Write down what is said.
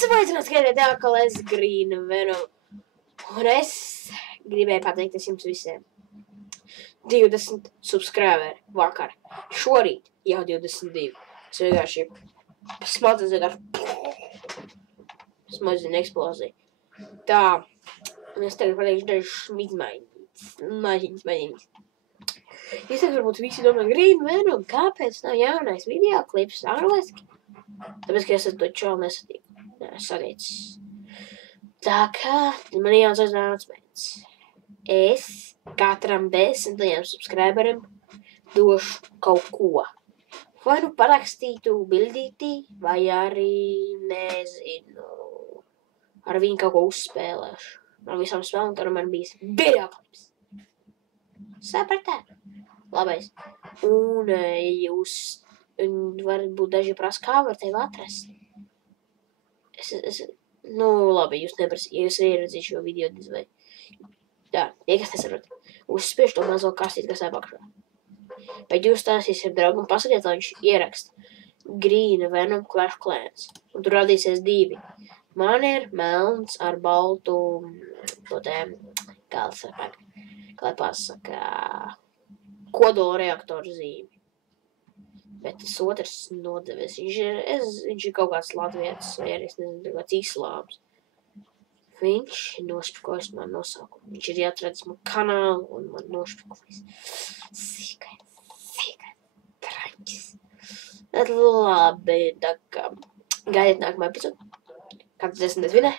Sveicināts, skaidrēt atkal es Green Venom. Un es gribēju pateikties jums visiem. 20 subscriberi vakar. Šorīt jau 22. Es vienkārši smalcas smazina eksploziju. Tā. Un es tagad pateikšu dažas izmaiņas. Jūs tagad varbūt visi domā, Green Venom, kāpēc nav jaunais videoklips angliski? Tāpēc, ka es to čalu nesatīku. Sadīcis. Tā kā man ir jauns announcements. Es katram 10 subscriberim došu kaut ko. Vai nu parakstītu bildītī, vai arī, nezinu, ar viņu kaut ko uzspēlēšu. Ar visām spēlēm, kad man bijis videoklips. Sapratāt? Labais. Un jūs varat būt daži prasa, kā var tevi atrast. Nu, labi, jūs neprasīt, ja jūs ieredzīt šo video dizvei. Jā, kas nesaprot. Uzspiež to mazo kastīti, kas apakšā. Bet jūs stāsīsiet draugam, pasakiet, lai viņš ieraksta Green Venom Clash Clans. Un tur radīsies 2. Man ir melns ar baltu, kā pasaka, kodola reaktoru zīmi. Bet tas otrs nodevies. Viņš ir kaut kāds latvietis, vai arī, es nezinu, kāds islāms. Viņš nošpikojas man nosaukumu. Viņš ir ieatradis man kanālu un man nošpikojas. Sīkais, traņķis. Bet labi, tā kā gaidiet nākamā epizodu. Kāds 10. vinē?